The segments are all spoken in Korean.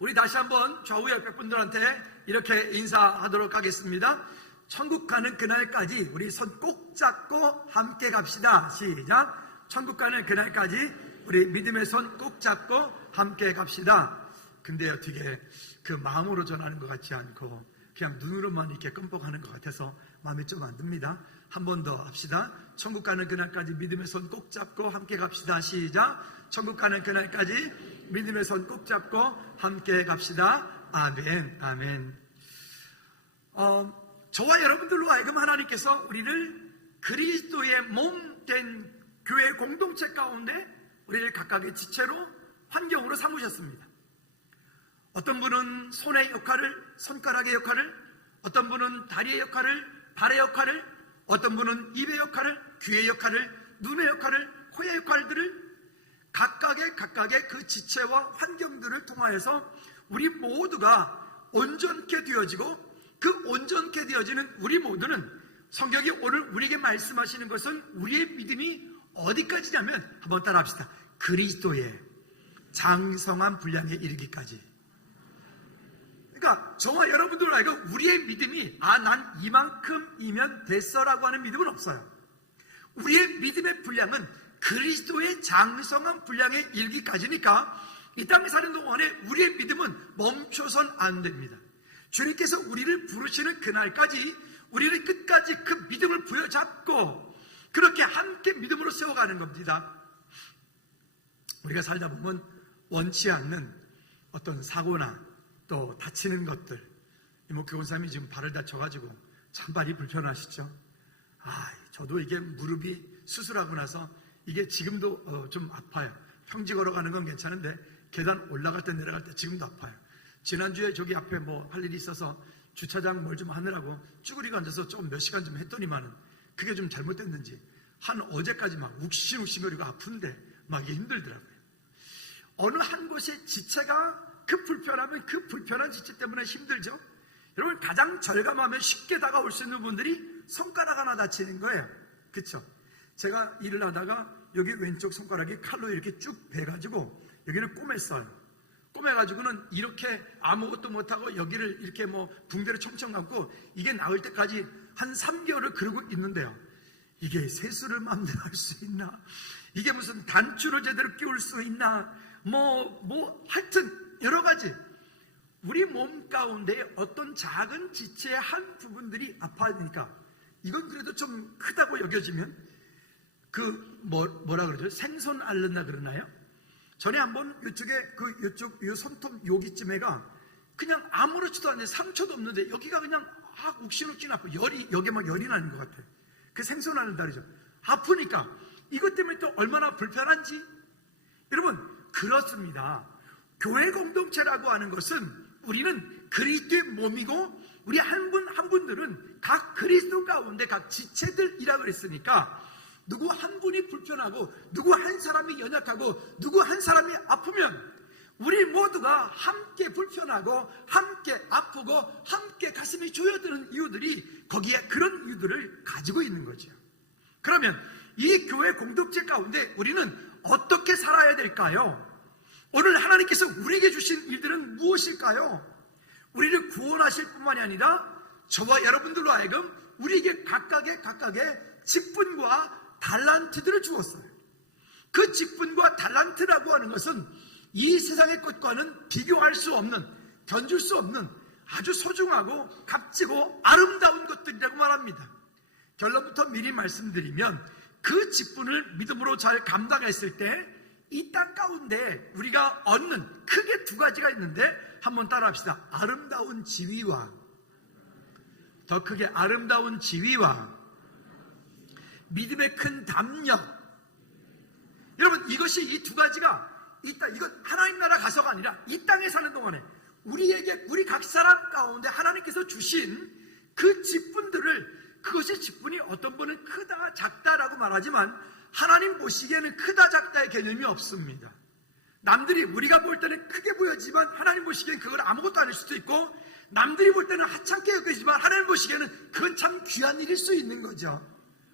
우리 다시 한번 좌우 옆에 분들한테 이렇게 인사하도록 하겠습니다. 천국 가는 그날까지 우리 손 꼭 잡고 함께 갑시다. 시작. 천국 가는 그날까지 우리 믿음의 손 꼭 잡고 함께 갑시다. 근데 어떻게 그 마음으로 전하는 것 같지 않고 그냥 눈으로만 이렇게 끔뻑하는 것 같아서 마음에 좀 안 듭니다. 한 번 더 합시다. 천국 가는 그날까지 믿음의 손 꼭 잡고 함께 갑시다. 시작. 천국 가는 그날까지 믿음의 손 꼭 잡고 함께 갑시다. 아멘. 아멘. 저와 여러분들로 하여금 하나님께서 우리를 그리스도의 몸 된 교회 공동체 가운데 우리를 각각의 지체로 환경으로 삼으셨습니다. 어떤 분은 손의 역할을, 손가락의 역할을, 어떤 분은 다리의 역할을, 발의 역할을, 어떤 분은 입의 역할을, 귀의 역할을, 눈의 역할을, 코의 역할들을 각각의 그 지체와 환경들을 통하여서 우리 모두가 온전케 되어지고, 그 온전케 되어지는 우리 모두는 성경이 오늘 우리에게 말씀하시는 것은 우리의 믿음이 어디까지냐면, 한번 따라 합시다. 그리스도의 장성한 분량에 이르기까지. 그러니까 저와 여러분들 알고 우리의 믿음이 난 이만큼이면 됐어라고 하는 믿음은 없어요. 우리의 믿음의 분량은 그리스도의 장성한 분량에 이르기까지니까 이 땅에 사는 동안에 우리의 믿음은 멈춰선 안 됩니다. 주님께서 우리를 부르시는 그날까지 우리를 끝까지 그 믿음을 부여잡고 그렇게 함께 믿음으로 세워가는 겁니다. 우리가 살다 보면 원치 않는 어떤 사고나 또 다치는 것들, 이목회 원사님이 지금 발을 다쳐가지고 참 발이 불편하시죠? 저도 이게 무릎이 수술하고 나서 이게 지금도 좀 아파요. 평지 걸어가는 건 괜찮은데 계단 올라갈 때 내려갈 때 지금도 아파요. 지난주에 저기 앞에 뭐 할 일이 있어서 주차장 뭘 좀 하느라고 쭈그리고 앉아서 조금 몇 시간 좀 했더니만은 그게 좀 잘못됐는지 한 어제까지 막 욱신욱신거리고 아픈데 막 이게 힘들더라고요. 어느 한 곳의 지체가 그 불편하면 그 불편한 지체 때문에 힘들죠. 여러분, 가장 절감하면 쉽게 다가올 수 있는 분들이 손가락 하나 다치는 거예요. 그렇죠? 제가 일을 하다가 여기 왼쪽 손가락이 칼로 이렇게 쭉 베가지고 여기를 꼬맸어요. 꼬매가지고는 이렇게 아무것도 못하고 여기를 이렇게 뭐 붕대로 청청 감고 이게 나을 때까지 한 3개월을 그러고 있는데요. 이게 세수를 마음대로 할 수 있나? 이게 무슨 단추를 제대로 끼울 수 있나? 하여튼 여러 가지 우리 몸 가운데 어떤 작은 지체의 한 부분들이 아파하니까 이건 그래도 좀 크다고 여겨지면 뭐라 그러죠? 생선 앓는다 그러나요? 전에 한번 이쪽 요 손톱 여기쯤에가 그냥 아무렇지도 않은 상처도 없는데 여기가 그냥 욱신욱신 아파. 여기 막 열이 나는 것 같아요. 그 생선 앓는다죠. 아프니까 이것 때문에 또 얼마나 불편한지. 여러분, 그렇습니다. 교회 공동체라고 하는 것은 우리는 그리스도의 몸이고 우리 한 분 한 분들은 각 그리스도 가운데 각 지체들이라고 그랬으니까 누구 한 분이 불편하고 누구 한 사람이 연약하고 누구 한 사람이 아프면 우리 모두가 함께 불편하고 함께 아프고 함께 가슴이 조여드는 이유들이 거기에 그런 이유들을 가지고 있는 거죠. 그러면 이 교회 공동체 가운데 우리는 어떻게 살아야 될까요? 오늘 하나님께서 우리에게 주신 일들은 무엇일까요? 우리를 구원하실 뿐만이 아니라 저와 여러분들로 하여금 우리에게 각각의 직분과 달란트들을 주었어요. 그 직분과 달란트라고 하는 것은 이 세상의 것과는 비교할 수 없는, 견줄 수 없는 아주 소중하고 값지고 아름다운 것들이라고 말합니다. 결론부터 미리 말씀드리면 그 직분을 믿음으로 잘 감당했을 때 이 땅 가운데 우리가 얻는 크게 두 가지가 있는데 한번 따라합시다. 아름다운 지위와, 더 크게 아름다운 지위와 믿음의 큰 담력. 여러분, 이것이 이 두 가지가 이건 하나님 나라 가서가 아니라 이 땅에 사는 동안에 우리에게, 우리 각 사람 가운데 하나님께서 주신 그 직분들을, 그것이 직분이 어떤 분은 크다 작다라고 말하지만 하나님 보시기에는 크다 작다의 개념이 없습니다. 남들이 우리가 볼 때는 크게 보여지만 하나님 보시기에는 그걸 아무것도 아닐 수도 있고, 남들이 볼 때는 하찮게 여겨지지만 하나님 보시기에는 그건 참 귀한 일일 수 있는 거죠.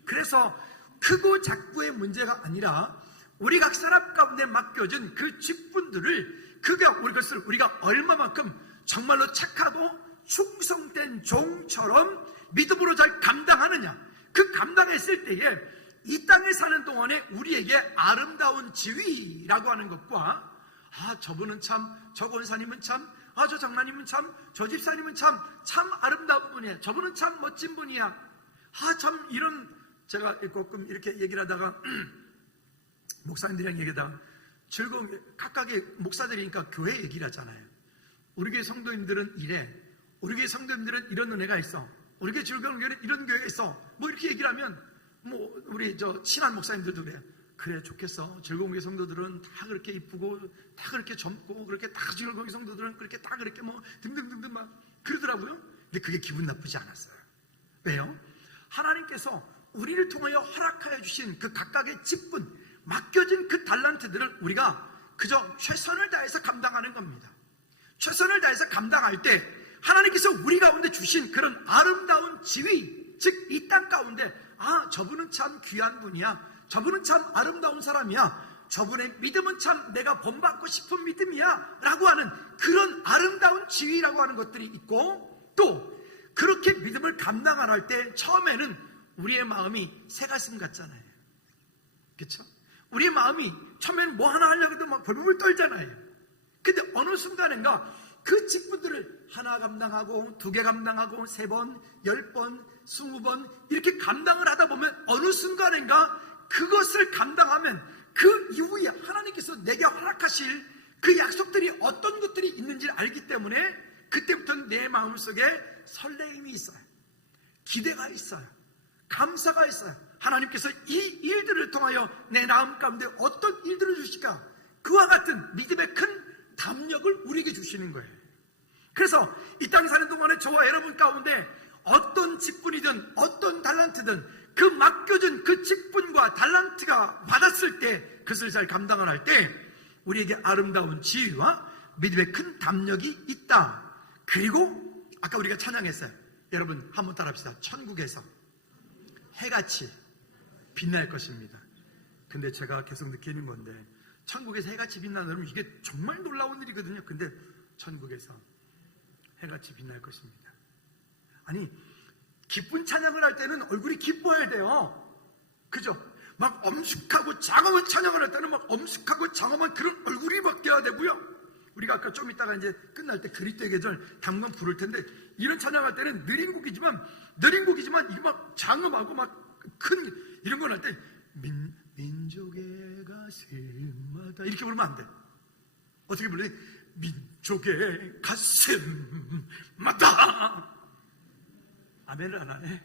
그래서 크고 작고의 문제가 아니라 우리 각 사람 가운데 맡겨진 그 직분들을 그것을 우리가 얼마만큼 정말로 착하고 충성된 종처럼 믿음으로 잘 감당하느냐. 그 감당했을 때에 이 땅에 사는 동안에 우리에게 아름다운 지위라고 하는 것과 저분은 참, 저 권사님은 참, 저 장로님은 참, 저 집사님은 참 아름다운 분이야. 저분은 참 멋진 분이야. 참 이런, 제가 가끔 이렇게 얘기를 하다가 목사님들이랑 얘기하다가 즐거운, 각각의 목사들이니까 교회 얘기를 하잖아요. 우리 교회 성도님들은 이래, 우리 교회 성도님들은 이런 은혜가 있어, 우리 교회 즐거운 교회는 이런 교회가 있어, 뭐 이렇게 얘기를 하면 우리 친한 목사님들도 그래 좋겠어. 즐거운 교회 성도들은 다 그렇게 이쁘고 다 그렇게 젊고 그렇게 다 즐거운 교회 성도들은 그렇게 다 그렇게 등등등등 막 그러더라고요. 근데 그게 기분 나쁘지 않았어요. 왜요? 하나님께서 우리를 통하여 허락하여 주신 그 각각의 직분, 맡겨진 그 달란트들을 우리가 그저 최선을 다해서 감당하는 겁니다. 최선을 다해서 감당할 때 하나님께서 우리 가운데 주신 그런 아름다운 지위, 즉 이 땅 가운데 저분은 참 귀한 분이야, 저분은 참 아름다운 사람이야, 저분의 믿음은 참 내가 본받고 싶은 믿음이야 라고 하는 그런 아름다운 지위라고 하는 것들이 있고, 또 그렇게 믿음을 감당 안 할 때 처음에는 우리의 마음이 새가슴 같잖아요. 그렇죠? 우리의 마음이 처음에는 뭐 하나 하려고 해도 막 벌벌 떨잖아요. 근데 어느 순간인가 그 직분들을 하나 감당하고 2개 감당하고 3번, 10번, 20번 이렇게 감당을 하다 보면 어느 순간인가 그것을 감당하면 그 이후에 하나님께서 내게 허락하실 그 약속들이 어떤 것들이 있는지 알기 때문에 그때부터는 내 마음속에 설레임이 있어요. 기대가 있어요. 감사가 있어요. 하나님께서 이 일들을 통하여 내 마음 가운데 어떤 일들을 주실까? 그와 같은 믿음의 큰 담력을 우리에게 주시는 거예요. 그래서 이 땅에 사는 동안에 저와 여러분 가운데 어떤 직분이든 어떤 달란트든 그 맡겨진 그 직분과 달란트가 받았을 때 그것을 잘 감당을 할 때 우리에게 아름다운 지위와 믿음의 큰 담력이 있다. 그리고 아까 우리가 찬양했어요. 여러분 한번 따라합시다. 천국에서 해같이 빛날 것입니다. 근데 제가 계속 느끼는 건데 천국에서 해같이 빛나는 이게 정말 놀라운 일이거든요. 근데 천국에서 해같이 빛날 것입니다. 아니 기쁜 찬양을 할 때는 얼굴이 기뻐야 돼요. 그죠? 막 엄숙하고 장엄한 찬양을 할 때는 막 엄숙하고 장엄한 그런 얼굴이 바뀌어야 되고요. 우리가 아까 좀 이따가 이제 끝날 때 그리스도의 계절 당분 부를 텐데 이런 찬양할 때는 느린 곡이지만 이게 막 장엄하고 막 큰 이런 걸 할 때 민족의 가슴마다 이렇게 부르면 안 돼. 어떻게 불러요? 민족의 가슴마다. 아멘을 안 하네.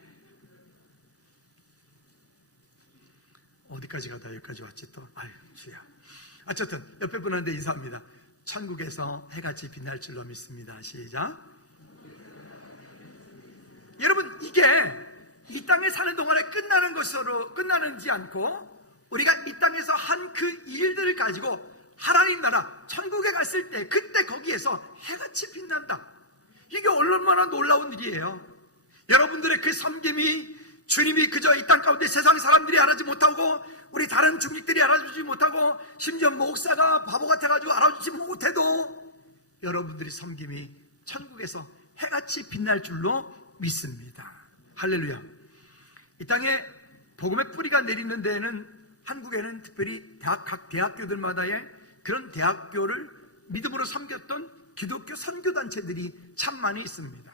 어디까지 가다 여기까지 왔지 또. 아유 주야. 어쨌든 옆에 분한테 인사합니다. 천국에서 해같이 빛날 줄로 믿습니다. 시작. 여러분 이게 이 땅에 사는 동안에 끝나는 것으로 끝나는지 않고 우리가 이 땅에서 한 그 일들을 가지고 하나님 나라 천국에 갔을 때 그때 거기에서 해같이 빛난다. 이게 얼마나 놀라운 일이에요. 여러분들의 그 섬김이 주님이 그저 이 땅 가운데 세상 사람들이 알아주지 못하고 우리 다른 중직들이 알아주지 못하고 심지어 목사가 바보 같아가지고 알아주지 못해도 여러분들의 섬김이 천국에서 해같이 빛날 줄로 믿습니다. 할렐루야. 이 땅에 복음의 뿌리가 내리는 데에는 한국에는 특별히 각 대학교들마다의 그런 대학교를 믿음으로 섬겼던 기독교 선교단체들이 참 많이 있습니다.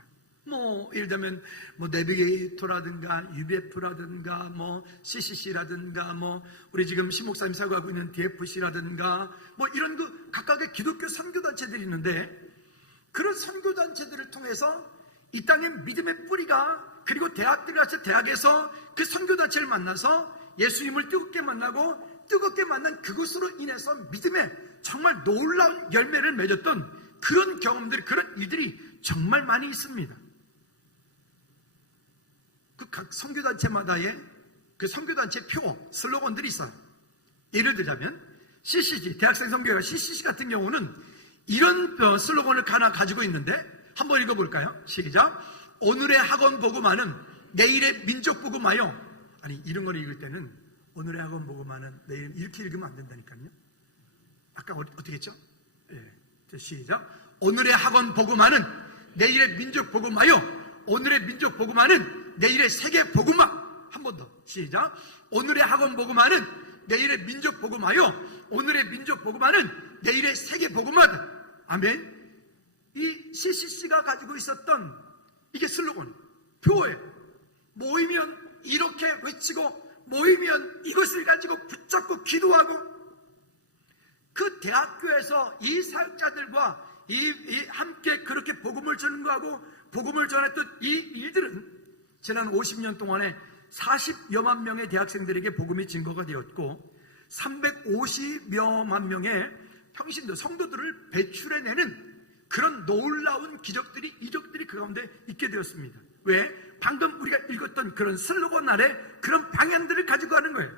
예를 들면 내비게이터라든가 UBF라든가 CCC라든가 우리 지금 신목사님 사역하고 있는 DFC라든가 이런 그 각각의 기독교 선교단체들이 있는데 그런 선교단체들을 통해서 이 땅에 믿음의 뿌리가 그리고 대학들이 가서 대학에서 그 선교단체를 만나서 예수님을 뜨겁게 만나고 뜨겁게 만난 그것으로 인해서 믿음의 정말 놀라운 열매를 맺었던 그런 경험들, 그런 일들이 정말 많이 있습니다. 그 각 선교단체마다의 그 선교단체 표, 슬로건들이 있어요. 예를 들자면 CCC, 대학생 선교회가 CCC 같은 경우는 이런 슬로건을 하나 가지고 있는데 한번 읽어볼까요? 시작. 오늘의 학원 복음화는 내일의 민족 복음화요. 아니 이런 걸 읽을 때는 오늘의 학원 복음화는 내일 이렇게 읽으면 안 된다니까요. 아까 어떻게 했죠? 예. 시작. 오늘의 학원 복음화는 내일의 민족 복음화요. 오늘의 민족 복음화는 내일의 세계 복음화. 한 번 더. 시작. 오늘의 학원 복음화는 내일의 민족 복음화요. 오늘의 민족 복음화는 내일의 세계 복음화다. 아멘. 이 CCC가 가지고 있었던 이게 슬로건, 표어예요. 모이면 이렇게 외치고 모이면 이것을 가지고 붙잡고 기도하고, 그 대학교에서 이 사역자들과 함께 그렇게 복음을 전하고 복음을 전했던 이 일들은 지난 50년 동안에 40여만 명의 대학생들에게 복음이 증거가 되었고 350여만 명의 평신도 성도들을 배출해내는 그런 놀라운 기적들이, 이적들이 그 가운데 있게 되었습니다. 왜? 방금 우리가 읽었던 그런 슬로건 아래 그런 방향들을 가지고 가는 거예요.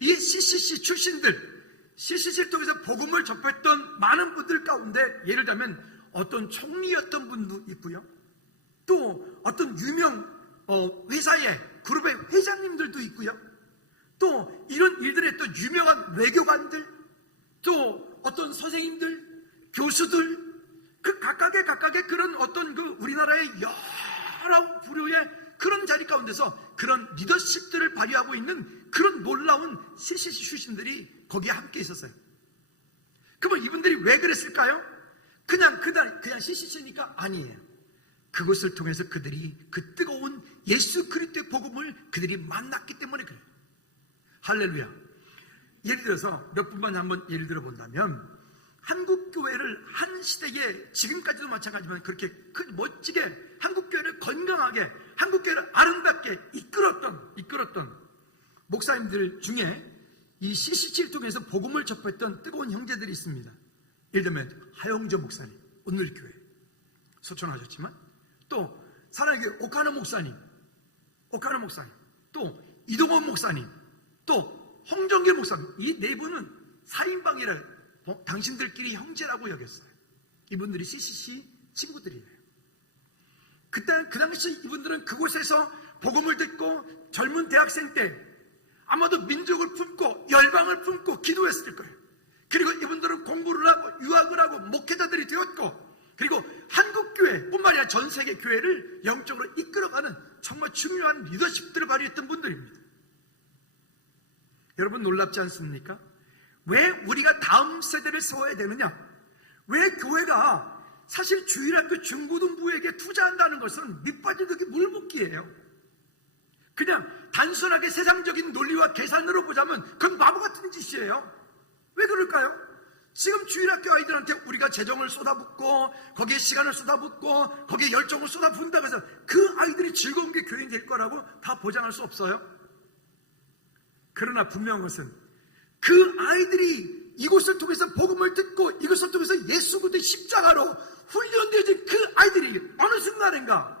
이 CCC 출신들, CCC를 통해서 복음을 접했던 많은 분들 가운데 예를 들면 어떤 총리였던 분도 있고요, 또 어떤 유명 회사의 그룹의 회장님들도 있고요, 또 이런 일들에 또 유명한 외교관들, 또 어떤 선생님들, 교수들, 그 각각의 그런 어떤 그 우리나라의 여러 부류의 그런 자리 가운데서 그런 리더십들을 발휘하고 있는 그런 놀라운 CCC 출신들이 거기에 함께 있었어요. 그러면 이분들이 왜 그랬을까요? 그냥 CCC니까 아니에요. 그것을 통해서 그들이 그 뜨거운 예수 그리스도의 복음을 그들이 만났기 때문에 그래요. 할렐루야. 예를 들어서 몇 분만 한번 예를 들어 본다면, 한국교회를 한 시대에 지금까지도 마찬가지지만 그렇게 멋지게 한국교회를 건강하게, 한국교회를 아름답게 이끌었던 목사님들 중에 이 CCC를 통해서 복음을 접했던 뜨거운 형제들이 있습니다. 예를 들면 하영조 목사님, 오늘교회 소천하셨지만, 또 사랑의 오카노 목사님, 또 이동원 목사님, 또 홍정길 목사님, 이 네 분은 4인방이라 당신들끼리 형제라고 여겼어요. 이분들이 CCC 친구들이에요. 그 당시 이분들은 그곳에서 복음을 듣고 젊은 대학생 때 아마도 민족을 품고 열방을 품고 기도했을 거예요. 그리고 이분들은 공부를 하고 유학을 하고 목회자들이 되었고, 그리고 한국교회뿐만 아니라 전 세계 교회를 영적으로 이끌어가는 정말 중요한 리더십들을 발휘했던 분들입니다. 여러분 놀랍지 않습니까? 왜 우리가 다음 세대를 세워야 되느냐? 왜 교회가 사실 주일학교 중고등부에게 투자한다는 것은 밑빠진 듯이 물붓기예요. 그냥 단순하게 세상적인 논리와 계산으로 보자면 그건 바보 같은 짓이에요. 왜 그럴까요? 지금 주일학교 아이들한테 우리가 재정을 쏟아붓고 거기에 시간을 쏟아붓고 거기에 열정을 쏟아붓는다고 해서 그 아이들이 즐거운 게 교인이 될 거라고 다 보장할 수 없어요. 그러나 분명한 것은 그 아이들이 이곳을 통해서 복음을 듣고 이것을 통해서 예수 그리스도의 십자가로 훈련되어진 그 아이들이 어느 순간인가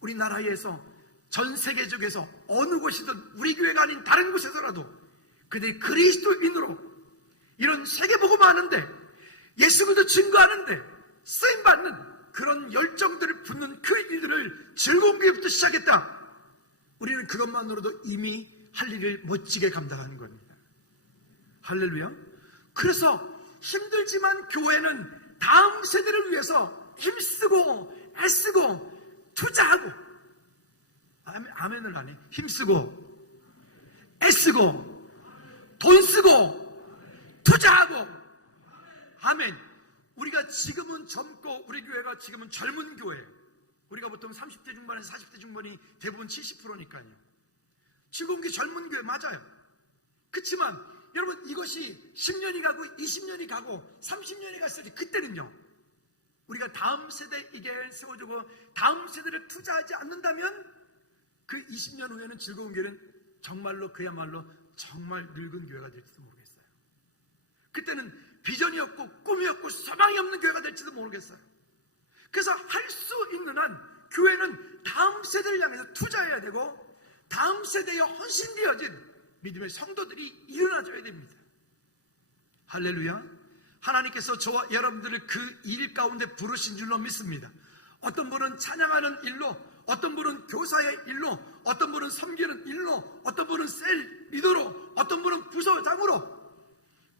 우리나라에서 전 세계적에서 어느 곳이든 우리 교회가 아닌 다른 곳에서라도 그들이 그리스도인으로 이런 세계복음 하는데 예수 그리스도 증거하는데 쓰임받는 그런 열정들을 품는 그 일들을 즐거운 교회부터 시작했다. 우리는 그것만으로도 이미 할 일을 멋지게 감당하는 겁니다. 할렐루야. 그래서 힘들지만 교회는 다음 세대를 위해서 힘쓰고 애쓰고 투자하고, 아멘을 안 해. 힘쓰고 애쓰고 돈 쓰고 투자하고, 아멘. 우리가 지금은 젊고 우리 교회가 지금은 젊은 교회예요. 우리가 보통 30대 중반에서 40대 중반이 대부분 70%니까요. 즐거운 게 젊은 교회 맞아요. 그렇지만 여러분 이것이 10년이 가고 20년이 가고 30년이 갔을 때 그때는요, 우리가 다음 세대에게 세워주고 다음 세대를 투자하지 않는다면 그 20년 후에는 즐거운 교회는 정말로 그야말로 정말 늙은 교회가 될지도 모르겠어요. 그때는 비전이 없고 꿈이 없고 소망이 없는 교회가 될지도 모르겠어요. 그래서 할 수 있는 한 교회는 다음 세대를 향해서 투자해야 되고 다음 세대에 헌신되어진 믿음의 성도들이 일어나줘야 됩니다. 할렐루야. 하나님께서 저와 여러분들을 그 일 가운데 부르신 줄로 믿습니다. 어떤 분은 찬양하는 일로, 어떤 분은 교사의 일로, 어떤 분은 섬기는 일로, 어떤 분은 셀 리더로, 어떤 분은 부서장으로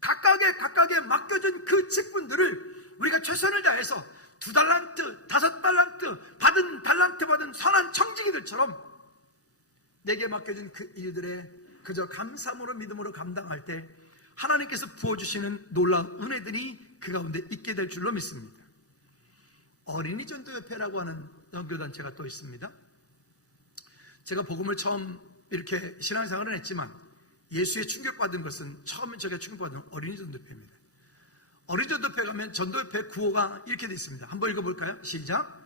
각각에 맡겨준 그 직분들을 우리가 최선을 다해서 2달란트, 5달란트 받은 선한 청지기들처럼 내게 맡겨진 그 일들에 그저 감사함으로 믿음으로 감당할 때 하나님께서 부어주시는 놀라운 은혜들이 그 가운데 있게 될 줄로 믿습니다. 어린이 전도협회라고 하는 선교단체가 또 있습니다. 제가 복음을 처음 이렇게 신앙생활을 했지만 예수에 충격받은 것은 처음에 제가 충격받은 어린이 전도협회입니다. 어린이 전도협회 가면 전도협회 구호가 이렇게 되어 있습니다. 한번 읽어볼까요? 시작.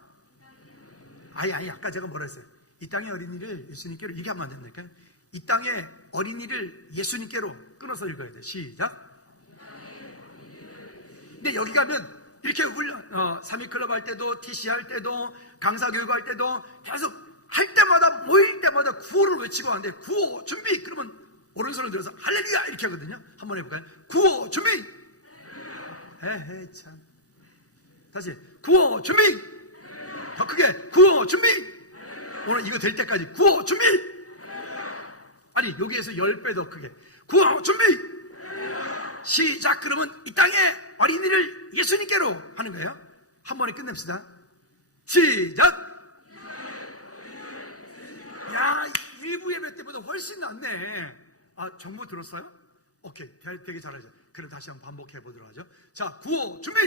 아까 제가 뭐라 했어요? 이 땅의 어린이를 예수님께로, 이렇게 하면 안 된다니까요. 이 땅의 어린이를 예수님께로 끊어서 읽어야 돼요. 시작. 근데 여기 가면 이렇게 훈련, 3.2클럽 할 때도, TC 할 때도, 강사교육 할 때도 계속 할 때마다, 모일 때마다 구호를 외치고 하는데, 구호 준비! 그러면 오른손을 들어서 할렐루야! 이렇게 하거든요. 한번 해볼까요? 구호 준비! 에헤 참. 다시 구호 준비! 더 크게 구호 준비! 오늘 이거 될 때까지 구호 준비! 아니 여기에서 10배 더 크게 구호 준비! 시작! 그러면 이 땅의 어린이를 예수님께로 하는 거예요. 한 번에 끝냅시다. 시작! 야, 일부 예배 때보다 훨씬 낫네. 정보 들었어요? 오케이, 되게 잘하죠. 그럼 다시 한번 반복해 보도록 하죠. 자, 구호 준비!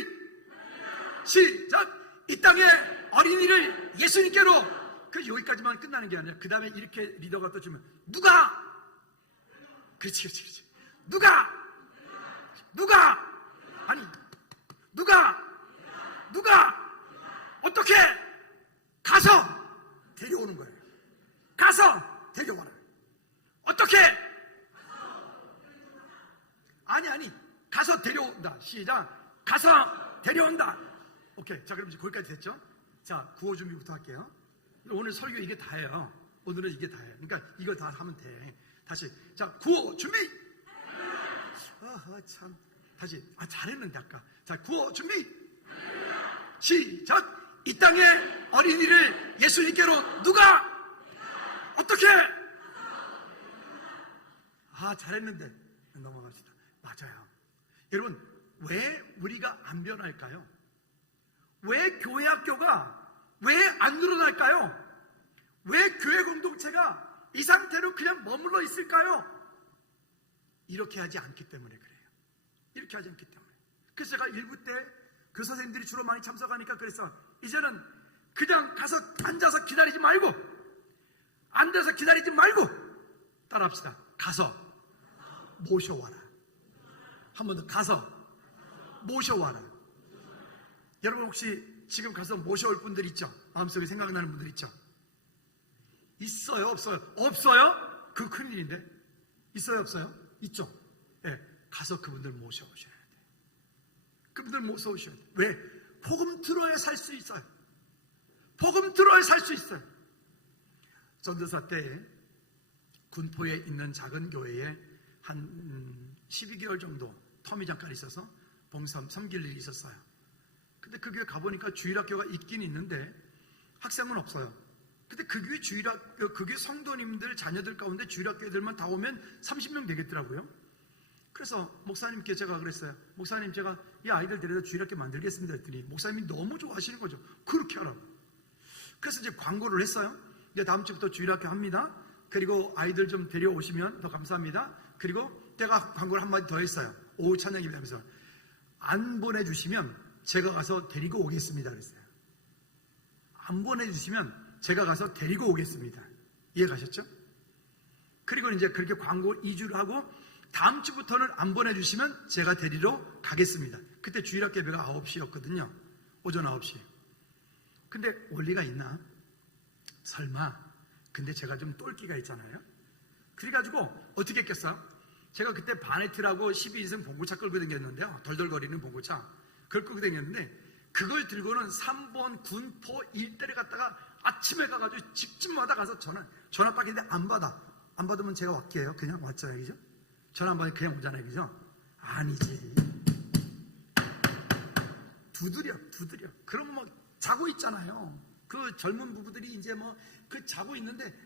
시작! 이 땅의 어린이를 예수님께로. 여기까지만 끝나는 게 아니라 그 다음에 이렇게 리더가 또 주면 누가? 그렇지. 누가? 아니 누가 어떻게 가서 데려오는 거예요. 가서 데려와라. 어떻게? 아니 가서 데려온다. 시작. 가서 데려온다. 오케이. 자, 그럼 이제 거기까지 됐죠? 자, 구호 준비부터 할게요. 오늘 설교 이게 다예요. 오늘은 이게 다예요. 그러니까 이거 다 하면 돼. 다시. 자, 구호 준비. 참. 다시. 잘했는데 아까. 자, 구호 준비. 시작. 이 땅의 어린이를 예수님께로 누가? 어떻게? 잘했는데. 넘어갑시다. 맞아요. 여러분, 왜 우리가 안 변할까요? 왜 교회 학교가 왜 안 늘어날까요? 왜 교회 공동체가 이 상태로 그냥 머물러 있을까요? 이렇게 하지 않기 때문에 그래요. 이렇게 하지 않기 때문에. 그래서 제가 일부 때 그 선생님들이 주로 많이 참석하니까 그래서 이제는 그냥 가서 앉아서 기다리지 말고 따라합시다. 가서 모셔와라. 한 번 더. 가서 모셔와라. 여러분 혹시 지금 가서 모셔올 분들 있죠? 마음속에 생각나는 분들 있죠? 있어요? 없어요? 없어요? 그 큰일인데. 있어요? 없어요? 있죠? 네, 가서 그분들 모셔오셔야 돼요. 그분들 모셔오셔야 돼요. 왜? 복음 들어야 살 수 있어요. 복음 들어야 살 수 있어요. 전도사 때에 군포에 있는 작은 교회에 한 12개월 정도 터미 잠깐 있어서 봉사 섬길 일이 있었어요. 근데 그 교회 가보니까 주일학교가 있긴 있는데 학생은 없어요. 근데 그 교회 주일학교, 그 교회 성도님들 자녀들 가운데 주일학교 애들만 다 오면 30명 되겠더라고요. 그래서 목사님께 제가 그랬어요. 목사님, 제가 이 아이들 데려다 주일학교 만들겠습니다 했더니 목사님이 너무 좋아하시는 거죠. 그렇게 하라고. 그래서 이제 광고를 했어요. 이제 다음 주부터 주일학교 합니다. 그리고 아이들 좀 데려오시면 더 감사합니다. 그리고 때가 광고를 한마디 더 했어요. 오후 찬양 예배 하면서 안 보내주시면 제가 가서 데리고 오겠습니다 그랬어요. 안 보내주시면 제가 가서 데리고 오겠습니다. 이해 가셨죠? 그리고 이제 그렇게 광고 2주를 하고 다음 주부터는 안 보내주시면 제가 데리러 가겠습니다. 그때 주일학교 예배가 9시였거든요. 오전 9시. 근데 원리가 있나? 설마. 근데 제가 좀 똘끼가 있잖아요. 그래가지고 어떻게 했겠어요? 제가 그때 바네트라고 12인승 봉고차 끌고 다녔는데요. 덜덜거리는 봉고차. 그걸 끌고 다녔는데 그걸 들고는 3번 군포 일대를 갔다가 아침에 가가지고 집집마다 가서 전화 받겠는데 안 받아. 안 받으면 제가 왔게요. 그냥 왔잖아요. 그죠? 전화 안 받으면 그냥 오잖아요. 그죠? 아니지. 두드려. 그럼 막 자고 있잖아요. 그 젊은 부부들이 이제 그 자고 있는데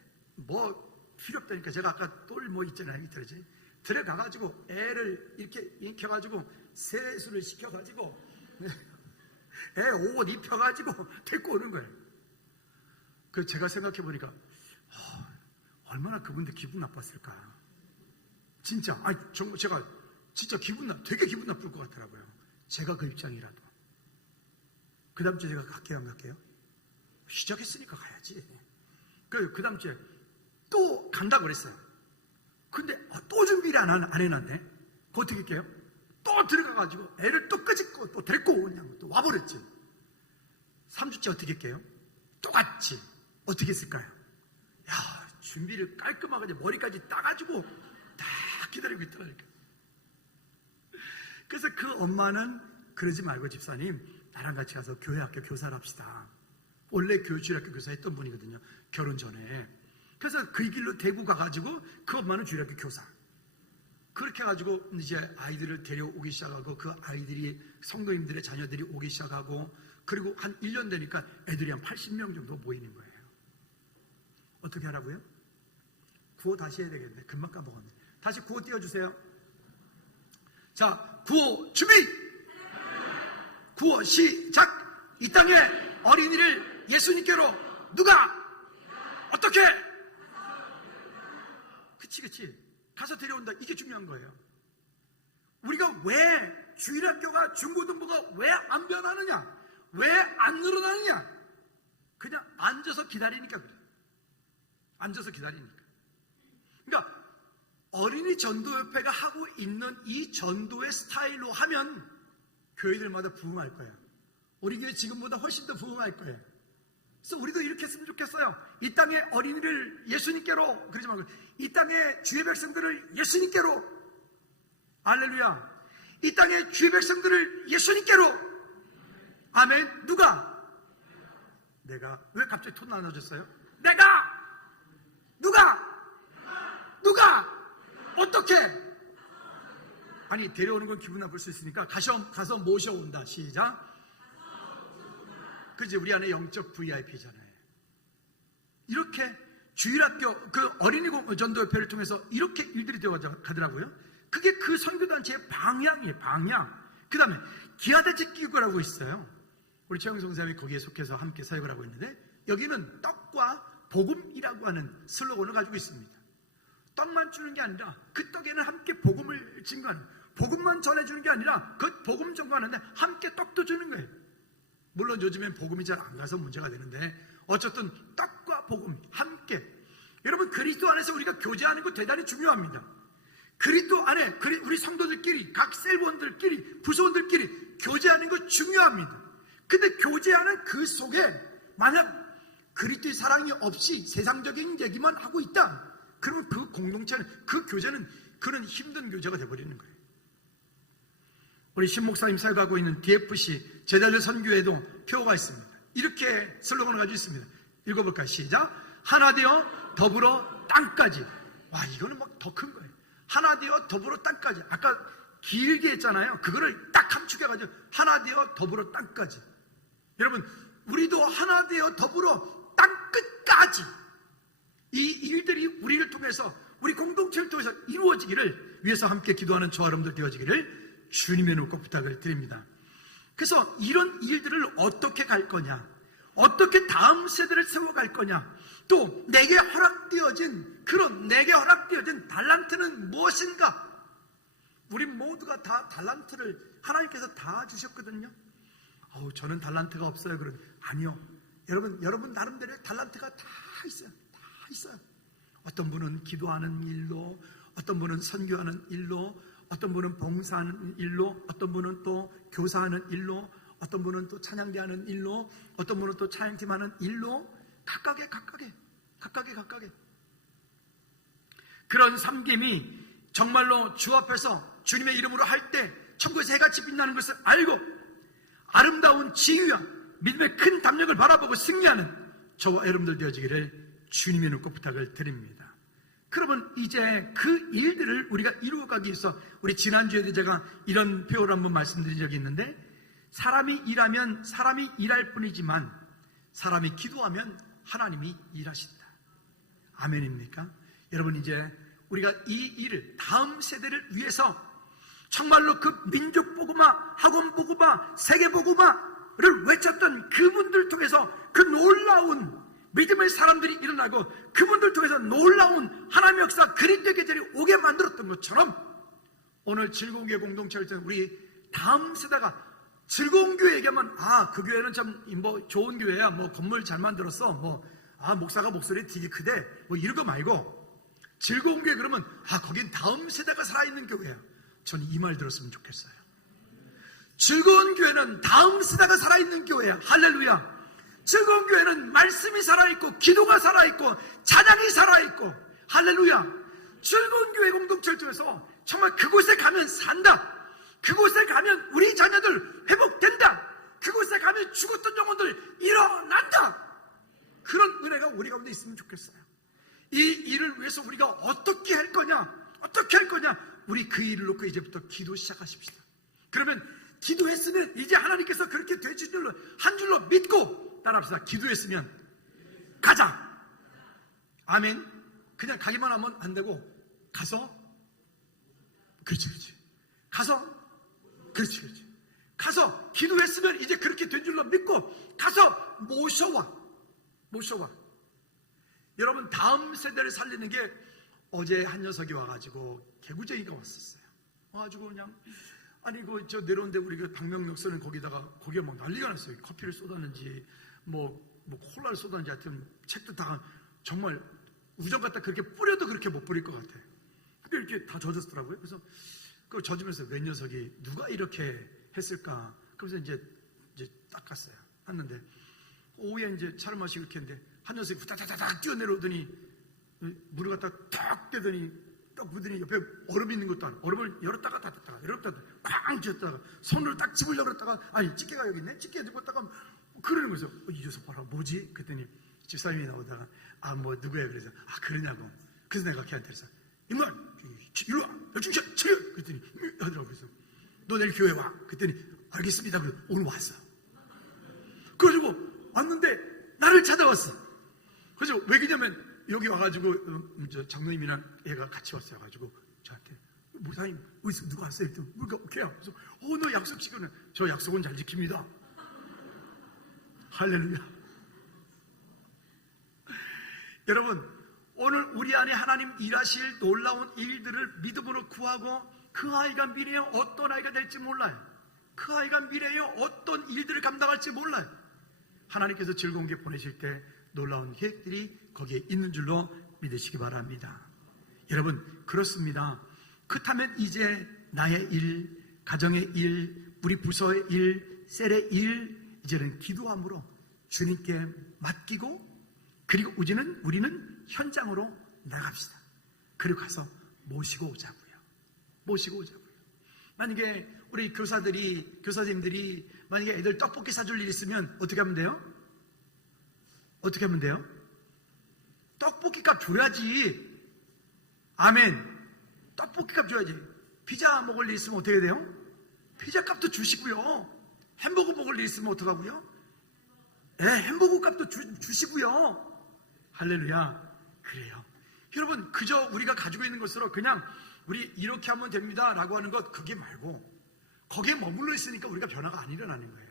필요 없다니까. 제가 아까 똘 있잖아요. 밑에지. 들어가가지고 애를 이렇게 익혀가지고 세수를 시켜가지고 애 옷 입혀가지고 데리고 오는 거예요. 그 제가 생각해 보니까 얼마나 그분들 기분 나빴을까. 진짜 정말 제가 진짜 되게 기분 나쁠 것 같더라고요. 제가 그 입장이라도. 그 다음 주에 제가 갈게요, 안 갈게요? 시작했으니까 가야지. 그 다음 주에 또 간다고 그랬어요. 근데 또 준비를 안 해놨네. 그 어떻게 할게요? 또 들어가가지고 애를 또 끄집고 또 데리고 오냐고 또 와버렸지. 3주째 어떻게 할게요? 똑같이. 어떻게 했을까요? 야, 준비를 깔끔하게 머리까지 따가지고 다 기다리고 있더라니까. 그래서 그 엄마는 그러지 말고 집사님, 나랑 같이 가서 교회학교 교사를 합시다. 원래 주일학교 교사 했던 분이거든요. 결혼 전에. 그래서 그 길로 대구 가가지고 그 엄마는 주일학교 교사. 그렇게 해가지고 이제 아이들을 데려오기 시작하고 그 아이들이 성도님들의 자녀들이 오기 시작하고 그리고 한 1년 되니까 애들이 한 80명 정도 모이는 거예요. 어떻게 하라고요? 구호 다시 해야 되겠네. 금방 까먹었네. 다시 구호 띄워주세요. 자, 구호 준비! 구호 시작! 이 땅에 어린이를 예수님께로 누가 어떻게? 그치 가서 데려온다. 이게 중요한 거예요. 우리가 왜 주일학교가 중고등부가 왜 안 변하느냐? 왜 안 늘어나느냐? 그냥 앉아서 기다리니까 그래. 앉아서 기다리니까. 그러니까 어린이 전도협회가 하고 있는 이 전도의 스타일로 하면 교회들마다 부흥할 거야. 우리 교회 지금보다 훨씬 더 부흥할 거예요. 그래서 우리도 이렇게 했으면 좋겠어요. 이 땅의 어린이를 예수님께로, 그러지 말고 이 땅의 주의 백성들을 예수님께로. 할렐루야. 이 땅의 주의 백성들을 예수님께로. 아멘. 누가? 내가. 왜 갑자기 톤 나눠졌어요? 내가. 누가? 어떻게? 아니, 데려오는 건 기분 나쁠 수 있으니까 가서 모셔온다. 시작. 그지? 우리 안에 영적 VIP잖아요. 이렇게 주일학교 그 어린이 전도협회를 통해서 이렇게 일들이 되어 가더라고요. 그게 그 선교단체의 방향이에요. 방향. 그 다음에 기아대책기구라고 있어요. 우리 최영성 선생님이 거기에 속해서 함께 사역을 하고 있는데 여기는 떡과 복음이라고 하는 슬로건을 가지고 있습니다. 떡만 주는 게 아니라 그 떡에는 함께 복음을 증거하는, 복음만 전해주는 게 아니라 그 복음 증거하는데 함께 떡도 주는 거예요. 물론 요즘엔 복음이 잘 안 가서 문제가 되는데 어쨌든 떡과 복음 함께. 여러분, 그리스도 안에서 우리가 교제하는 거 대단히 중요합니다. 그리스도 안에 우리 성도들끼리, 각 셀본들끼리, 부서원들끼리 교제하는 거 중요합니다. 근데 교제하는 그 속에 만약 그리스도의 사랑이 없이 세상적인 얘기만 하고 있다, 그러면 그 공동체는, 그 교제는 그런 힘든 교제가 되어버리는 거예요. 우리 신목사님 사역하고 있는 DFC 제자들 선교회도 표어가 있습니다. 이렇게 슬로건을 가지고 있습니다. 읽어볼까요? 시작. 하나 되어 더불어 땅까지. 와, 이거는 막 더 큰 거예요. 하나 되어 더불어 땅까지. 아까 길게 했잖아요. 그거를 딱 함축해가지고 하나 되어 더불어 땅까지. 여러분, 우리도 하나 되어 더불어 땅 끝까지 이 일들이 우리를 통해서, 우리 공동체를 통해서 이루어지기를 위해서 함께 기도하는 저와 여러분들 되어지기를 주님의 이름으로 꼭 부탁을 드립니다. 그래서 이런 일들을 어떻게 갈 거냐, 어떻게 다음 세대를 세워갈 거냐, 또 내게 허락되어진 달란트는 무엇인가. 우리 모두가 다 달란트를 하나님께서 다 주셨거든요. 저는 달란트가 없어요. 아니요. 여러분 나름대로의 달란트가 다 있어요. 어떤 분은 기도하는 일로, 어떤 분은 선교하는 일로, 어떤 분은 봉사하는 일로, 어떤 분은 또 교사하는 일로, 어떤 분은 또 찬양대하는 일로, 어떤 분은 또 찬양팀 하는 일로, 각각의 그런 섬김이 정말로 주 앞에서 주님의 이름으로 할 때 천국에서 해같이 빛나는 것을 알고 아름다운 지위와 믿음의 큰 담력을 바라보고 승리하는 저와 여러분들 되어지기를 주님의 이름으로 꼭 부탁을 드립니다. 그러면 이제 그 일들을 우리가 이루어가기 위해서, 우리 지난주에도 제가 이런 표현을 한번 말씀드린 적이 있는데, 사람이 일하면 사람이 일할 뿐이지만 사람이 기도하면 하나님이 일하신다. 아멘입니까? 여러분, 이제 우리가 이 일을 다음 세대를 위해서 정말로 그 민족 복음화, 학원 복음화, 세계 복음화를 외쳤던 그분들 통해서 그 놀라운 믿음의 사람들이 일어나고 그분들 통해서 놀라운 하나님의 역사 그리스도의 계절이 오게 만들었던 것처럼 오늘 즐거운 교회 공동체를 통해 우리 다음 세대가 즐거운 교회 얘기하면 그 교회는 참 뭐 좋은 교회야, 뭐 건물 잘 만들었어, 뭐 목사가 목소리 되게 크대, 뭐 이런 거 말고 즐거운 교회 그러면 거긴 다음 세대가 살아있는 교회야. 저는 이 말 들었으면 좋겠어요. 즐거운 교회는 다음 세대가 살아있는 교회야. 할렐루야. 즐거운 교회는 말씀이 살아있고 기도가 살아있고 찬양이 살아있고 할렐루야. 즐거운 교회 공동체를 통해서 정말 그곳에 가면 산다. 그곳에 가면 우리 자녀들 회복된다. 그곳에 가면 죽었던 영혼들 일어난다. 그런 은혜가 우리 가운데 있으면 좋겠어요. 이 일을 위해서 우리가 어떻게 할 거냐, 우리 그 일을 놓고 이제부터 기도 시작하십시다. 그러면 기도했으면 이제 하나님께서 그렇게 되신 줄로 한 줄로 믿고 따라합시다. 기도했으면 가자. 아멘. 그냥 가기만 하면 안 되고 가서 그렇지. 가서 기도했으면 이제 그렇게 된 줄로 믿고 가서 모셔와. 여러분 다음 세대를 살리는 게 어제 한 녀석이 와가지고 개구쟁이가 왔었어요. 와가지고 그냥 저 내려오는데 우리 그 방명역서는 거기에 막 난리가 났어요. 커피를 쏟았는지 뭐 콜라를 쏟았는지 하여튼 책도 다 정말 우정 갖다 그렇게 뿌려도 그렇게 못 뿌릴 것 같아. 근데 이렇게 다 젖었더라고요. 그래서 그걸 젖으면서 웬 녀석이 누가 이렇게 했을까? 그래서 이제 닦았어요. 했는데 오후에 이제 차를 마시고 이렇게 했는데 한 녀석이 후다다닥 뛰어내려오더니 물을 갖다 탁 떼더니 딱 보더니 옆에 얼음 있는 것도 아니고 얼음을 열었다가 닫았다가 쾅 쥐었다가 손으로 딱 집으려고 했다가 집게가 여기 있네? 집게 들고 있다가 그러는 거죠. 이 녀석 봐라 뭐지? 그랬더니 집사님이 나오다가 누구야? 그래서 그러냐고. 그래서 내가 걔한테 그래서 임마 이리 와 열중샷 차려! 그랬더니 하더라고. 그래서 너 내일 교회 와. 그랬더니 알겠습니다. 그래서 오늘 왔어. 그래가지고 왔는데 나를 찾아왔어. 그래서 왜 그러냐면 여기 와가지고 장로님이랑 애가 같이 왔어가지고 저한테 목사님 어디서 누가 왔어요? 그러니까 걔야. 그래서 너 약속 지키는 저 약속은 잘 지킵니다. 할렐루야. 여러분 오늘 우리 안에 하나님 일하실 놀라운 일들을 믿음으로 구하고 그 아이가 미래에 어떤 아이가 될지 몰라요. 그 아이가 미래에 어떤 일들을 감당할지 몰라요. 하나님께서 즐거운 게 보내실 때 놀라운 계획들이 거기에 있는 줄로 믿으시기 바랍니다. 여러분 그렇습니다. 그렇다면 이제 나의 일, 가정의 일, 우리 부서의 일, 셀의 일 이제는 기도함으로 주님께 맡기고 그리고 우리는 현장으로 나갑시다. 그리고 가서 모시고 오자고요. 만약에 우리 교사님들이 만약에 애들 떡볶이 사줄 일 있으면 어떻게 하면 돼요? 떡볶이 값 줘야지. 아멘. 떡볶이 값 줘야지. 피자 먹을 일 있으면 어떻게 돼요? 피자 값도 주시고요. 햄버거 먹을 일 있으면 어떡하고요? 햄버거 값도 주시고요. 할렐루야. 그래요. 여러분 그저 우리가 가지고 있는 것으로 그냥 우리 이렇게 하면 됩니다 라고 하는 것 그게 말고 거기에 머물러 있으니까 우리가 변화가 안 일어나는 거예요.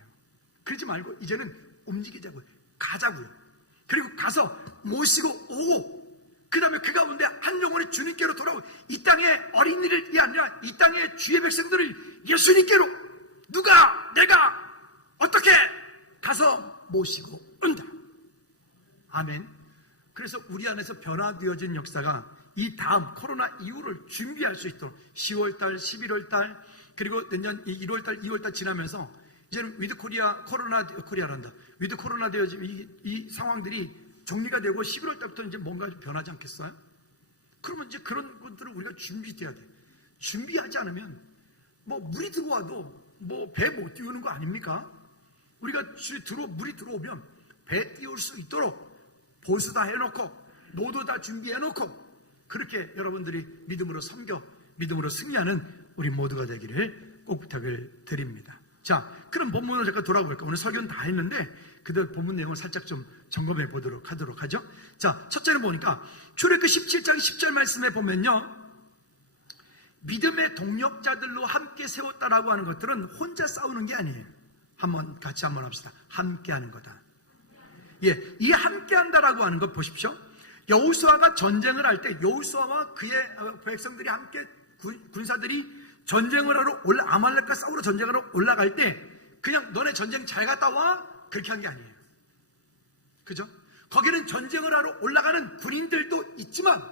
그러지 말고 이제는 움직이자고요. 가자고요. 그리고 가서 모시고 오고 그 다음에 그 가운데 한 영혼이 주님께로 돌아오고 이 땅의 어린이들이 아니라 이 땅의 주의 백성들을 예수님께로 내가 어떻게 가서 모시고 온다. 아멘. 그래서 우리 안에서 변화되어진 역사가 이 다음 코로나 이후를 준비할 수 있도록 10월달, 11월달 그리고 내년 1월달, 2월달 지나면서 이제는 위드 코로나 되어진 이 상황들이 정리가 되고 11월달부터 이제 뭔가 변하지 않겠어요? 그러면 이제 그런 것들을 우리가 준비해야 돼. 준비하지 않으면 물이 들어와도 배 못 띄우는 거 아닙니까? 우리가 물이 들어오면 배 띄울 수 있도록 보수 다 해놓고 노도 다 준비해놓고 그렇게 여러분들이 믿음으로 섬겨 믿음으로 승리하는 우리 모두가 되기를 꼭 부탁을 드립니다. 자, 그럼 본문을 잠깐 돌아볼까? 오늘 설교는 다 했는데 그대로 본문 내용을 살짝 좀 점검해 보도록 하죠. 자, 첫째는 보니까 출애굽기 17장 10절 말씀에 보면요, 믿음의 동력자들로 함께 세웠다라고 하는 것들은 혼자 싸우는 게 아니에요. 같이 한번 합시다. 함께하는 거다. 예, 이 함께한다라고 하는 것 보십시오. 여호수아가 전쟁을 할 때 여호수아와 그의 백성들이 함께 군사들이 전쟁을 하러 아말렉과 싸우러 전쟁하러 올라갈 때 그냥 너네 전쟁 잘 갔다 와 그렇게 한 게 아니에요. 그죠? 거기는 전쟁을 하러 올라가는 군인들도 있지만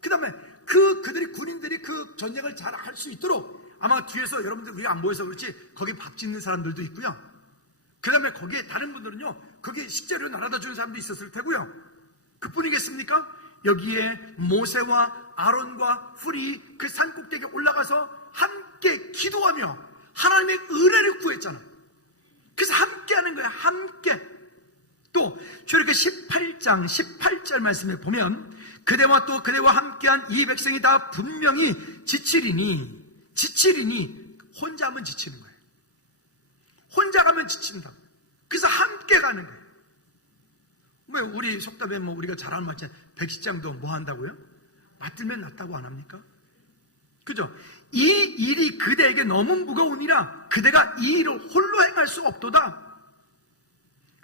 그 다음에 그들이 군인들이 그 전쟁을 잘 할 수 있도록 아마 뒤에서 여러분들 우리가 안 보여서 그렇지 거기 밥 짓는 사람들도 있고요. 그 다음에 거기에 다른 분들은요 거기 식재료 나눠다 주는 사람도 있었을 테고요. 그뿐이겠습니까? 여기에 모세와 아론과 훌이 그 산꼭대기에 올라가서 함께 기도하며 하나님의 은혜를 구했잖아요. 그래서 함께 하는 거예요. 함께. 또 출애굽기 18장 18절 말씀에 보면 그대와 또 그대와 함께한 이 백성이 다 분명히 지치리니 혼자 하면 지치는 거예요. 혼자 가면 지친다. 그래서 함께 가는 거예요. 왜 우리 속담에 우리가 잘 아는 말이잖아요. 백시장도 뭐 한다고요? 맞들면 낫다고 안 합니까? 그죠? 이 일이 그대에게 너무 무거우니라 그대가 이 일을 홀로 행할 수 없도다.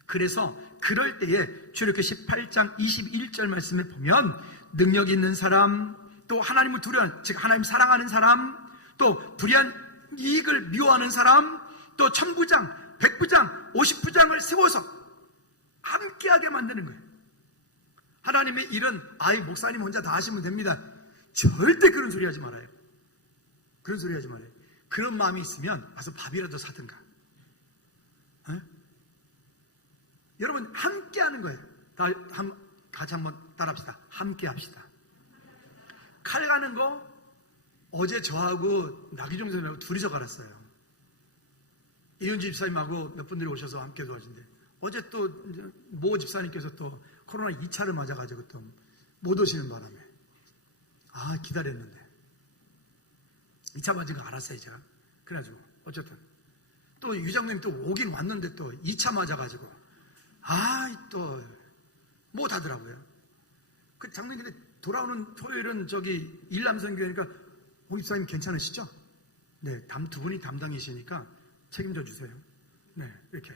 그래서 그럴 때에 출애굽기 18장 21절 말씀에 보면 능력 있는 사람, 또 하나님을 두려워하는, 즉 하나님 사랑하는 사람, 또 불의한 이익을 미워하는 사람, 또 천부장, 백부장, 50부장을 세워서 함께하게 만드는 거예요. 하나님의 일은 목사님 혼자 다 하시면 됩니다. 절대 그런 소리 하지 말아요. 그런 소리 하지 말아요. 그런 마음이 있으면 와서 밥이라도 사든가. 여러분 함께 하는 거예요. 같이 한번 따라합시다. 함께 합시다. 칼 가는 거 어제 저하고 나기종 선생님하고 둘이서 갈았어요. 이윤지 집사님하고 몇 분들이 오셔서 함께 도와준대. 어제 또 모 집사님께서 또 코로나 2차를 맞아가지고 또 못 오시는 바람에 기다렸는데 2차 맞은 거 알았어요 제가. 그래가지고 어쨌든 또 유장님 또 오긴 왔는데 또 2차 맞아가지고 또 못 하더라고요. 그 장로님들이 돌아오는 토요일은 저기 일남선교회니까 목사님 괜찮으시죠? 네, 두 분이 담당이시니까 책임져 주세요. 네, 이렇게.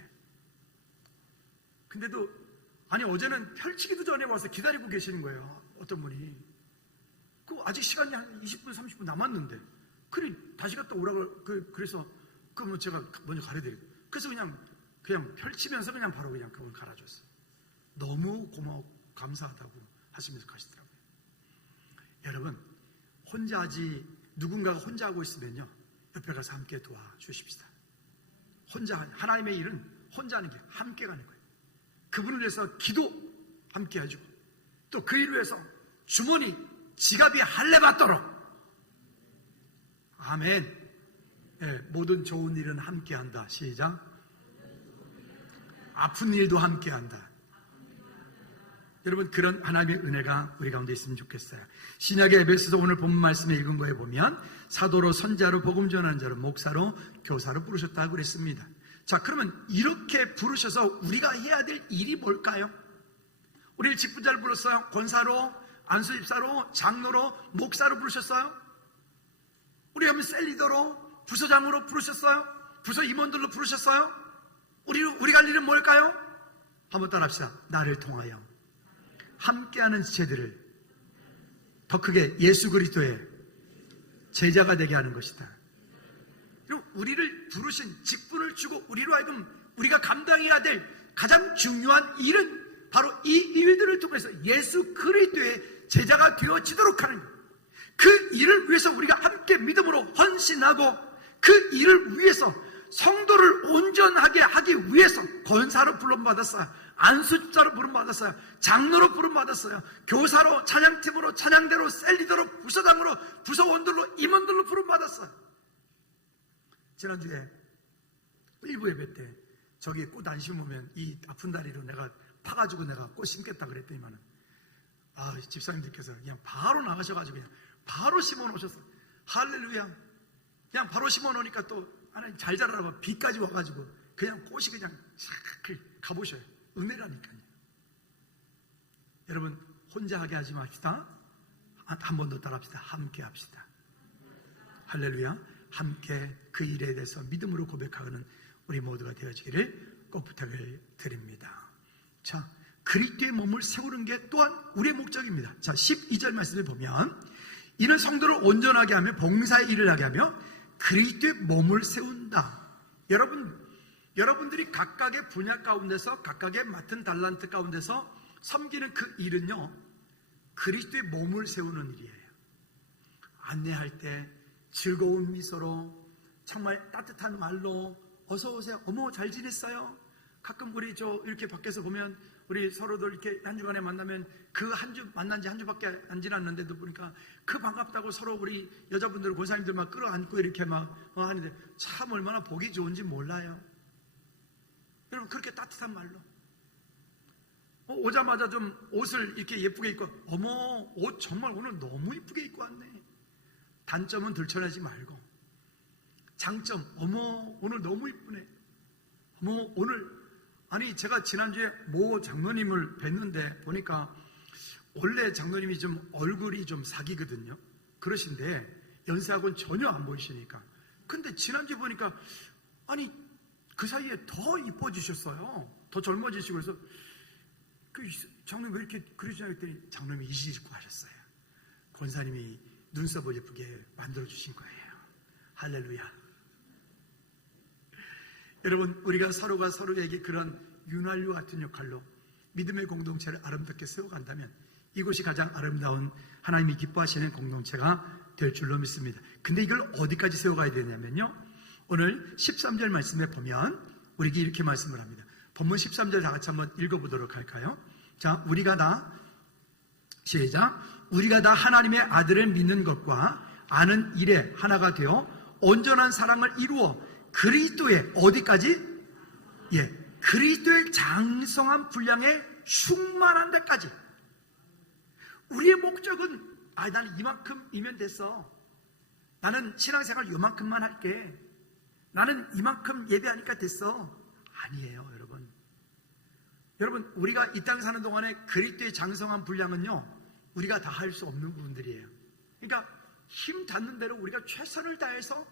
근데도 어제는 펼치기도 전에 와서 기다리고 계시는 거예요. 어떤 분이. 아직 시간이 한 20분, 30분 남았는데. 그래 다시 갔다 오라고 그래서 제가 먼저 가려드리고. 그래서 그냥 펼치면서 바로 그걸 갈아줬어요. 너무 고마워 감사하다고 하시면서 가시더라고요. 여러분 혼자 하지 누군가가 혼자 하고 있으면요 옆에 가서 함께 도와주십시다. 하나님의 일은 혼자 하는 게 함께 가는 거예요. 그분을 위해서 기도 함께 해주고 또 그 일을 위해서 주머니 지갑이 할례받도록 아멘. 모든 좋은 일은 함께 한다. 시작. 아픈 일도 함께 한다. 여러분 그런 하나님의 은혜가 우리 가운데 있으면 좋겠어요. 신약의 에베소서 오늘 본문 말씀에 읽은 거에 보면 사도로 선자로 복음 전하는 자로 목사로 교사로 부르셨다고 그랬습니다. 자 그러면 이렇게 부르셔서 우리가 해야 될 일이 뭘까요? 우리를 직분자를 불렀어요. 권사로, 안수집사로, 장로로, 목사로 부르셨어요. 우리가 셀리더로, 부서장으로 부르셨어요. 부서 임원들로 부르셨어요. 우리가 할 일은 뭘까요? 한번 따라합시다. 나를 통하여 함께하는 지체들을 더 크게 예수 그리스도의 제자가 되게 하는 것이다. 그리고 우리를 부르신 직분을 주고 우리로 하여금 우리가 감당해야 될 가장 중요한 일은 바로 이 일들을 통해서 예수 그리스도의 제자가 되어지도록 하는 거예요. 그 일을 위해서 우리가 함께 믿음으로 헌신하고 그 일을 위해서 성도를 온전하게 하기 위해서 권사로 부름받았어요. 안수집사로 부름받았어요. 장로로 부름받았어요. 교사로, 찬양팀으로, 찬양대로, 셀리더로, 부서장으로, 부서원들로, 임원들로 부름받았어요. 지난주에 일부 예배 때 저기 꽃 안 심으면 이 아픈 다리로 내가 파가지고 내가 꽃 심겠다 그랬더니만은 집사님들께서 그냥 바로 나가셔가지고 그냥 바로 심어 놓으셨어요. 할렐루야. 그냥 바로 심어 놓으니까 또 하나님 잘 자라라고 비까지 와가지고 그냥 꽃이 그냥 싹 가보셔요. 은혜라니까요. 여러분 혼자 하게 하지 맙시다. 한 번 더 따라합시다. 함께 합시다. 할렐루야. 함께 그 일에 대해서 믿음으로 고백하는 우리 모두가 되어지기를 꼭 부탁을 드립니다. 자, 그리스도의 몸을 세우는 게 또한 우리의 목적입니다. 자, 12절 말씀을 보면 이는 성도를 온전하게 하며 봉사의 일을 하게 하며 그리스도의 몸을 세운다. 여러분들이 각각의 분야 가운데서 각각의 맡은 달란트 가운데서 섬기는 그 일은요, 그리스도의 몸을 세우는 일이에요. 안내할 때 즐거운 미소로 정말 따뜻한 말로 어서 오세요. 어머 잘 지냈어요? 가끔 우리 이렇게 밖에서 보면 우리 서로들 이렇게 한 주간에 만나면 그 한 주 만난 지 한 주밖에 안 지났는데도 보니까 그 반갑다고 서로 우리 여자분들 고사님들 막 끌어안고 이렇게 막 하는데 참 얼마나 보기 좋은지 몰라요. 여러분 그렇게 따뜻한 말로 오자마자 좀 옷을 이렇게 예쁘게 입고 어머 옷 정말 오늘 너무 예쁘게 입고 왔네. 단점은 들춰내지 말고 장점 어머 오늘 너무 예쁘네. 어머 오늘 아니 제가 지난주에 모 장로님을 뵀는데 보니까 원래 장로님이 좀 얼굴이 좀 사기거든요. 그러신데 연세하고는 전혀 안 보이시니까 근데 지난주에 보니까 아니 그 사이에 더 이뻐지셨어요. 더 젊어지시고 그래서 그 장로님 왜 이렇게 그러시냐 했더니 장로님이 이실 입고 하셨어요. 권사님이 눈썹을 예쁘게 만들어주신 거예요. 할렐루야. 여러분 우리가 서로가 서로에게 그런 윤활유 같은 역할로 믿음의 공동체를 아름답게 세워간다면 이곳이 가장 아름다운 하나님이 기뻐하시는 공동체가 될 줄로 믿습니다. 근데 이걸 어디까지 세워가야 되냐면요, 오늘 13절 말씀에 보면 우리에게 이렇게 말씀을 합니다. 본문 13절 다 같이 한번 읽어보도록 할까요? 자, 우리가 다 시작. 우리가 다 하나님의 아들을 믿는 것과 아는 일에 하나가 되어 온전한 사랑을 이루어 그리스도의 어디까지? 그리스도의 장성한 분량에 충만한 데까지. 우리의 목적은 나는 이만큼이면 됐어. 나는 신앙생활 이만큼만 할게. 나는 이만큼 예배하니까 됐어. 아니에요, 여러분. 여러분, 우리가 이 땅에 사는 동안에 그리스도의 장성한 분량은요, 우리가 다 할 수 없는 부분들이에요. 그러니까 힘 닿는 대로 우리가 최선을 다해서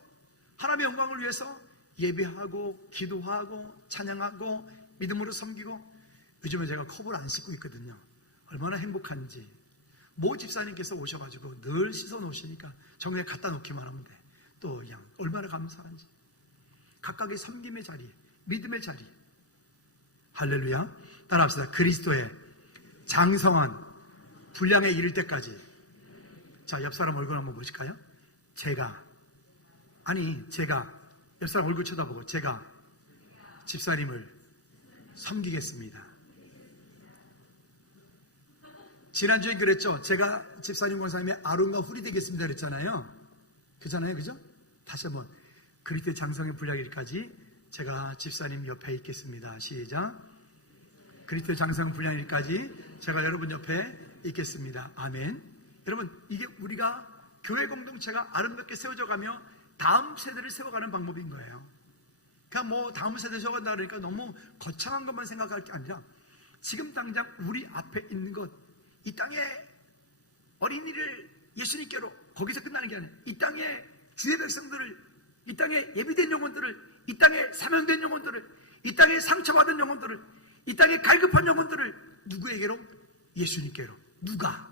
하나님의 영광을 위해서 예배하고 기도하고 찬양하고 믿음으로 섬기고, 요즘에 제가 컵을 안 씻고 있거든요. 얼마나 행복한지. 모 집사님께서 오셔가지고 늘 씻어 놓으시니까 정리에 갖다 놓기만 하면 돼. 또 그냥 얼마나 감사한지. 각각의 섬김의 자리, 믿음의 자리. 할렐루야. 따라합시다. 그리스도의 장성한 분량에 이를 때까지. 자, 옆 사람 얼굴 한번 보실까요? 제가 옆 사람 얼굴 쳐다보고 제가 집사님을 섬기겠습니다. 지난주에 그랬죠? 제가 집사님 권사님의 아론과 훌이 되겠습니다 그랬잖아요. 그죠? 다시 한번. 그리스도의 장성의 분량일까지 제가 집사님 옆에 있겠습니다. 시작. 그리스도의 장성 분량일까지 제가 여러분 옆에 있겠습니다. 아멘. 여러분, 이게 우리가 교회 공동체가 아름답게 세워져 가며 다음 세대를 세워가는 방법인 거예요. 그러니까 다음 세대 세워간다 그러니까 너무 거창한 것만 생각할 게 아니라 지금 당장 우리 앞에 있는 것, 이 땅의 어린이를 예수님께로 거기서 끝나는 게 아니라 이 땅의 주의 백성들을, 이 땅에 예비된 영혼들을, 이 땅에 사명된 영혼들을, 이 땅에 상처받은 영혼들을, 이 땅에 갈급한 영혼들을 누구에게로? 예수님께로. 누가?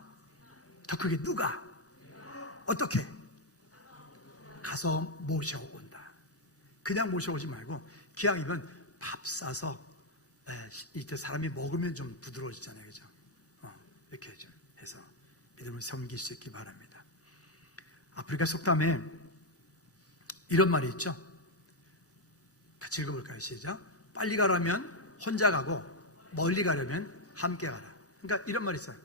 더 크게 누가? 어떻게? 가서 모셔온다. 그냥 모셔오지 말고 기왕이면 밥 싸서 이때 사람이 먹으면 좀 부드러워지잖아요. 그죠? 이렇게 좀 해서 믿음을 섬길 수 있기 바랍니다. 아프리카 속담에 이런 말이 있죠. 같이 읽어볼까요? 시작. 빨리 가려면 혼자 가고 멀리 가려면 함께 가라. 그러니까 이런 말이 있어요.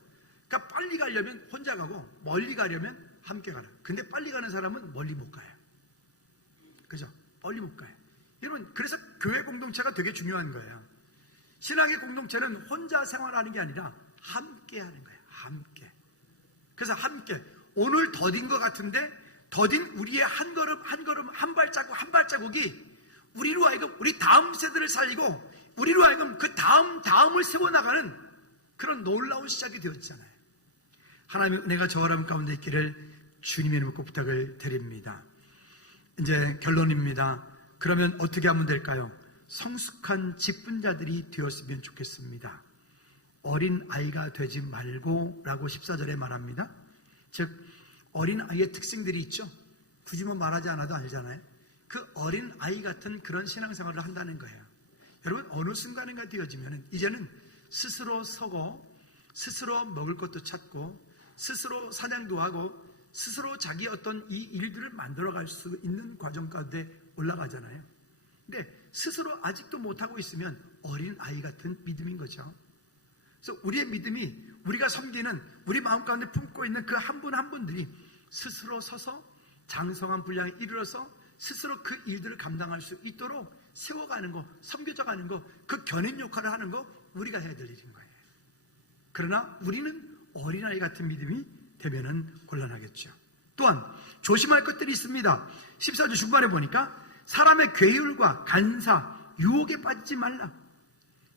그러니까 빨리 가려면 혼자 가고 멀리 가려면 함께 가라. 근데 빨리 가는 사람은 멀리 못 가요. 그죠? 멀리 못 가요. 여러분, 그래서 교회 공동체가 되게 중요한 거예요. 신앙의 공동체는 혼자 생활하는 게 아니라 함께 하는 거예요. 함께. 그래서 함께. 오늘 더딘 것 같은데 더딘 우리의 한 걸음 한 걸음 한 발자국 한 발자국이 우리로 하여금 우리 다음 세대를 살리고 우리로 하여금 그 다음을 세워나가는 그런 놀라운 시작이 되었잖아요. 하나님의 은혜가 저와 여러분 가운데 있기를 주님의 이름으로 꼭 부탁을 드립니다. 이제 결론입니다. 그러면 어떻게 하면 될까요? 성숙한 직분자들이 되었으면 좋겠습니다. 어린 아이가 되지 말고 라고 14절에 말합니다. 즉 어린 아이의 특징들이 있죠. 굳이 뭐 말하지 않아도 알잖아요. 그 어린 아이 같은 그런 신앙생활을 한다는 거예요. 여러분 어느 순간인가 되어지면 이제는 스스로 서고 스스로 먹을 것도 찾고 스스로 사냥도 하고 스스로 자기 어떤 이 일들을 만들어갈 수 있는 과정 가운데 올라가잖아요. 근데 스스로 아직도 못하고 있으면 어린 아이 같은 믿음인 거죠. 그래서 우리의 믿음이 우리가 섬기는 우리 마음 가운데 품고 있는 그 한 분 한 분들이 스스로 서서 장성한 분량에 이르러서 스스로 그 일들을 감당할 수 있도록 세워가는 거, 섬겨져 가는 거, 그 견인 역할을 하는 거 우리가 해야 될 일인 거예요. 그러나 우리는 어린아이 같은 믿음이 되면은 곤란하겠죠. 또한 조심할 것들이 있습니다. 14절 중반에 보니까 사람의 괴율과 간사, 유혹에 빠지지 말라.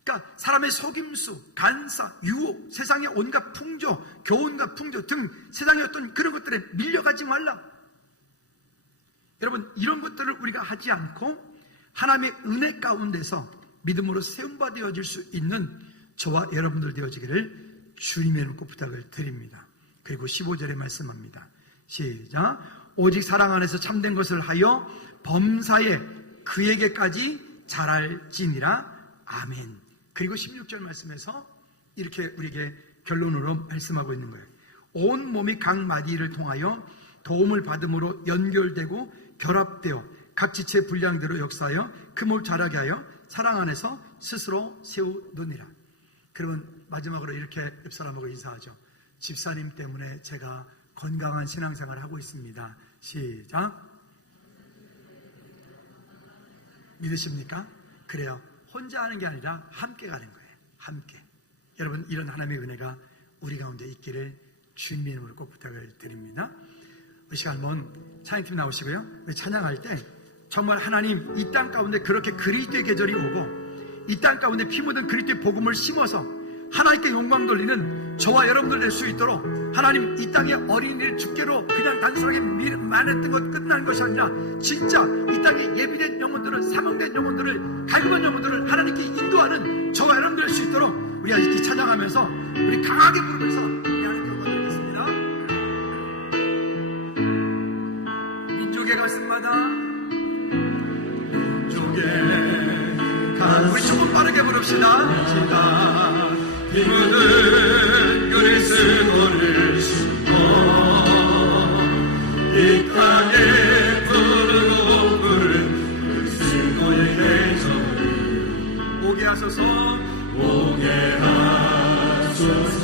그러니까 사람의 속임수, 간사, 유혹, 세상의 온갖 풍조, 교훈과 풍조 등 세상의 어떤 그런 것들에 밀려가지 말라. 여러분 이런 것들을 우리가 하지 않고 하나님의 은혜 가운데서 믿음으로 세움받아질 수 있는 저와 여러분들 되어지기를 주님의 이름으로 부탁을 드립니다. 그리고 15절에 말씀합니다. 시작. 오직 사랑 안에서 참된 것을 하여 범사에 그에게까지 자랄지니라. 아멘. 그리고 16절 말씀에서 이렇게 우리에게 결론으로 말씀하고 있는 거예요. 온 몸이 각 마디를 통하여 도움을 받음으로 연결되고 결합되어 각 지체의 분량대로 역사하여 그 몸을 자라게 하여 사랑 안에서 스스로 세우느니라. 그러면 마지막으로 이렇게 옆사람하고 인사하죠. 집사님 때문에 제가 건강한 신앙생활을 하고 있습니다. 시작. 믿으십니까? 그래요. 혼자 하는 게 아니라 함께 가는 거예요. 함께. 여러분 이런 하나님의 은혜가 우리 가운데 있기를 주님의 이름으로 꼭 부탁을 드립니다. 이 시간 한번 찬양팀 나오시고요. 찬양할 때 정말 하나님 이 땅 가운데 그렇게 그리스도의 계절이 오고 이 땅 가운데 피 묻은 그리스도의 복음을 심어서 하나님께 영광 돌리는 저와 여러분들 될 수 있도록 하나님 이 땅의 어린이를 주께로 그냥 단순하게 만했던 것 끝나는 것이 아니라 진짜 이 땅에 예비된 영혼들을 사명된 영혼들을 갈급한 영혼들을 하나님께 인도하는 저와 여러분들 될 수 있도록 우리가 이렇게 찬양하면서 우리 강하게 부르면서 우리 하나님께 영광 드리겠습니다. 민족의 가슴마다 민족의 가슴 우리 조금 빠르게 부릅시다. 피 묻은 그리스도를 신고 이 땅에 부르고 부른 그리스도의 계절 오게 하소서 오게 하소서